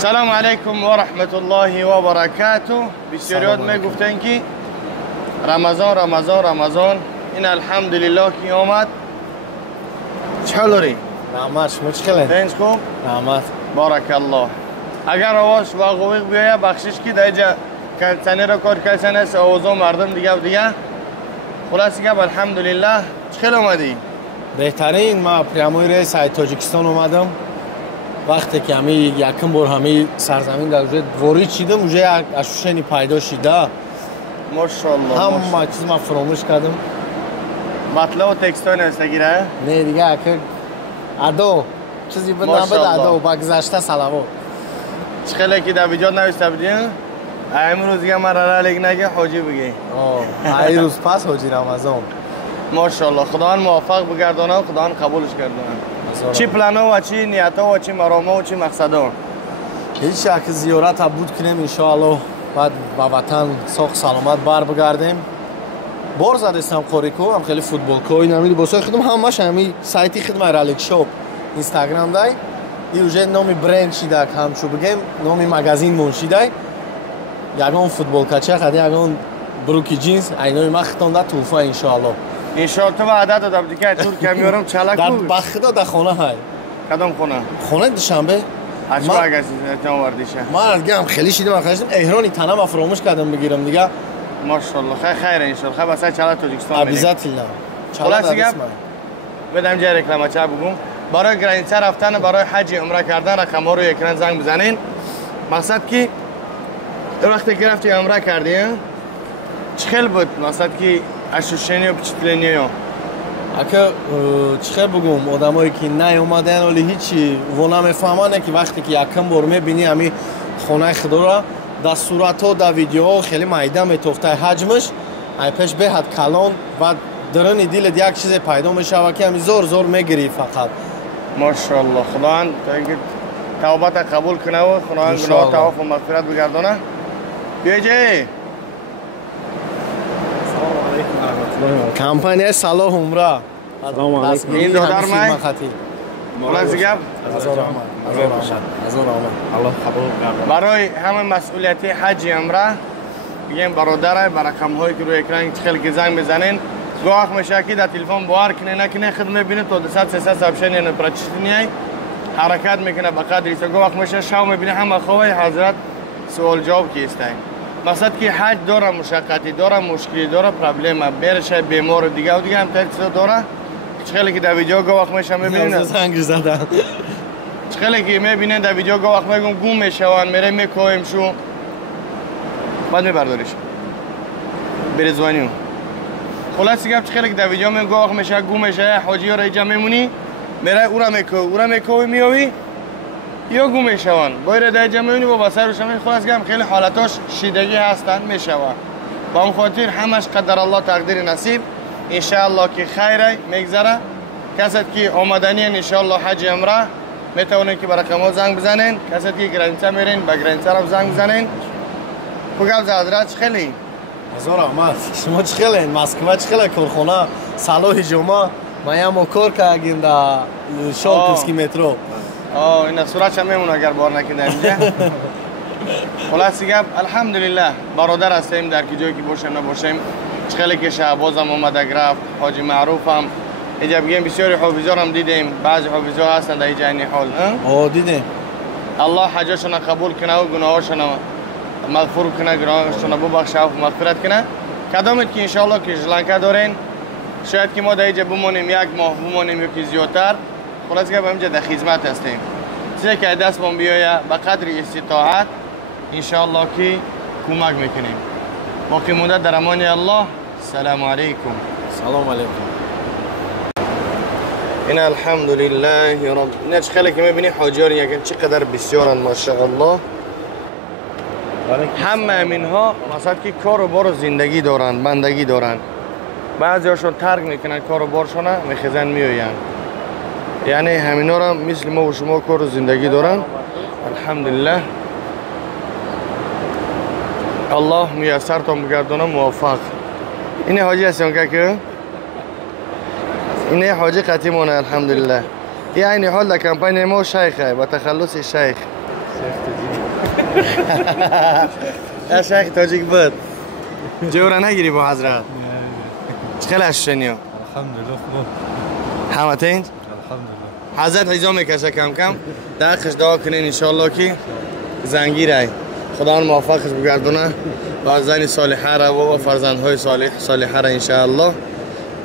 سلام علیکم و رحمت الله و برکاته. بسیاریات میگفتن که رمضان این الحمدلله که آمد. چطوری؟ نعمت شما چطوره؟ دنج خوب؟ نعمت بارک الله. اگر آواز و قویق بیایه بخشش که دیگه کنسنی را کار کسن است آوازو مردم دیگه خلاصی که الحمدلله. چطور آمدی؟ بهترین. ما پریاموی ریس های تاجیکستان اومدم. وقتی که همی یکم بار همی سرزمین در وجه وارد شدم وجه اشوشنی پیدا شده. ماشاءالله. همه چیز ما فراموش کردم. مطلع و تکستان است گیره؟ نه دیگه که ادو چیزی بدم بد ادو بگذشته صلوات. چخیلی که در ویدیو نوشته بدیم امروز دیگه من را لیگ نگه حاجی بگی. ای روز پس حاجی رمضان. ماشاءالله. خدا موفق بگردانه و خدا قبولش گردانه. چی پلانو و چی نیتا و چی مرامه و چی مقصدا؟ هیچ شک زیارت بود کنیم انشاءالله. بعد با وطن ساخت سلامت بر بگردیم. بار زدستم قاریکو هم خیلی فوتبال کوی نمیدی بسای خدم همش همی سایتی خدمه رالیک شاپ اینستاگرام دای این روزه نامی برند شیده هم شو بگیم نامی مگزین مون شیده یگان فوتبال کچه خدی یگان بروکی جینز اینوی ما خطانده توفه انشاءالله. انشاءالله تو وعده دادم دیگه تور کمیارم چلک در بود. بخدا در خانه های کدام خونه؟ خانه دوشنبه. اچما اگه جان وردیشه. ما دیگه هم خیلی شیدم آخرشم ایرانی تنم فراموش کردم بگیرم دیگه. ماشاءالله خیر انشاءالله. خب واسه چلا تاجیکستان میریم. عزت الله. خلاص دیگه بدم جای رکلام چه بگم. برای گرینسه رفتن برای حج عمره کردن رقم‌ها رو اکران زنگ بزنین. مقصد که وقتی که رفتی عمره کردی چخیل بود مقصد که اشوشنی و پچتلنی ها اگه چخیل بگم آدمایی که نیومدن ولی هیچی ونا میفهمن که وقتی که یکم بار میبینی همی خانه خدا را در صورت ها در ویدیو ها خیلی مایده میتوفته حجمش ای پیش به حد کلان و درون دیل یک چیز پیدا میشه که همی زور میگیری فقط. ماشاءالله. خدا توبت قبول کنه و خدا گناه تعاف و مغفرت بگردانه. بیای جای کمپانی صلاح عمره. سلام علیکم. این دختر مای خلاص گپ هزار آمد. الله قبول کنه. برای همه مسئولیت حج عمره بگیم برادر برقم هایی که روی اکران خیلی زنگ بزنین گواه میشه که در تلفن باور کنه نکنه خدمت ببینید تا 200 آپشن یعنی پرچشتنی حرکت میکنه به قدری است گواه میشه شو میبینه همه خواه حضرت سوال جواب کیسته. مقصد که حج داره مشقتی داره مشکلی داره پرابلم برشه بیمار دیگه و دیگه هم تاثیر داره. خیلی که در ویدیو گواه میشه میبینید زنگ زدن خیلی که میبینید در ویدیو گواه میگم گم میشون میره میکویم شو بعد میبرداریش برزوانیو. خلاص گپ خیلی که در ویدیو من گواه میشه گم میشه حاجی رو اینجا میمونی میره اورا میکوی میوی یا گم میشون باید در اینجا میمونی و بسر روش میمونی. خلاص گپ خیلی حالتاش شیدگی هستن میشون با اون خاطر همش قدر الله تقدیر نصیب انشاءالله که خیره میگذره. کسی که آمدنی انشاءالله حج عمره میتونین که برای رقم زنگ بزنین. کسی که گرینسه میرین با گرینسه رو زنگ بزنین. بگم حضرت خیلی هزار آمد. شما چخیله مسکوه چخیله کارخانه صلاح جمعه ما هم کار کردیم در شالکوفسکی مترو. این صورتش هم میمونه اگر بار نکنه اینجا. خلاص گپ الحمدلله برادر هستیم در کی جایی که باشیم نباشیم. خیلی که شهباز هم اومده گرفت حاجی معروف هم اینجا بگیم بسیاری حافظا هم دیدیم. بعضی حافظا هستن در اینجا این حال دیدیم. الله حجاشون قبول کنه و گناهاشون مغفور کنه گناهاشون ببخشه و مغفرت کنه. کدامت که انشاءالله که شریلانکا دارین شاید که ما در اینجا بمونیم یک ماه بمونیم یکی زیادتر. خلاص که اینجا در خدمت هستیم. چیزی که دستمون بیایه به قدر استطاعت انشاءالله که کمک میکنیم. باقی مونده در امان الله. سلام علیکم. سلام علیکم. این الحمدلله رب. نه خیلی که میبینی حاجیار یکم چقدر بسیارن ماشاءالله. همه اینها مثلا که کار و بار زندگی دارن بندگی دارن. بعضی هاشون ترک میکنن کار و بارشون میخزن میوین. یعنی همینا را مثل ما و شما کار و زندگی دارن. الحمدلله الله میسر تا بگردونه موفق. این حاجی هستیم که این حاجی قطیمونه الحمدلله. یعنی حال در کمپانی ما شیخه با تخلص شیخ. يا شيخ توجيك بود جورا نگیری با حضرت چخیل شنیو الحمدلله خوب حمتین الحمدلله حضرت ایزا میکشه کم کم دقیقش دعا کنین انشالله که زنگی رای خدا موفقش بگردونه و زن صالحه را و فرزندهای صالحه را انشالله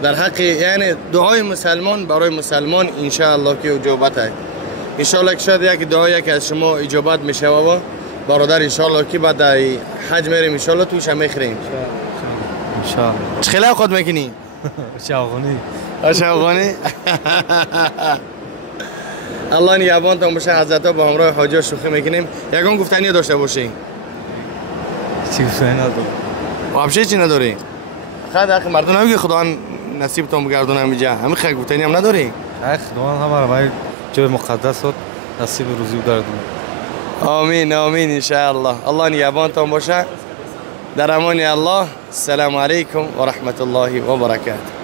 در حق یعنی دعای مسلمان برای مسلمان انشالله که اجابت است انشالله که شاید یک دعایی که از شما اجابت میشه و برادر انشالله که بعد در حج میریم انشالله توش هم میخریم انشالله چخیله خود میکنی؟ شاغونی اشاغانی الله نیابان تا باشه حضرت ها با همراه حاجی شوخی میکنیم یکان گفتنی داشته باشی چی گفتنی ندارم و همشه چی نداری؟ خیلی اخی مردم نمیگی خدا نصیب تان بگردونه همیجا همین خیلی گفتنی هم نداری؟ خداوند همه را باید جای مقدس شد نصیب روزی بگردونه آمین آمین انشاءالله الله نیابان تان باشه در امان الله السلام علیکم و رحمت الله و برکاته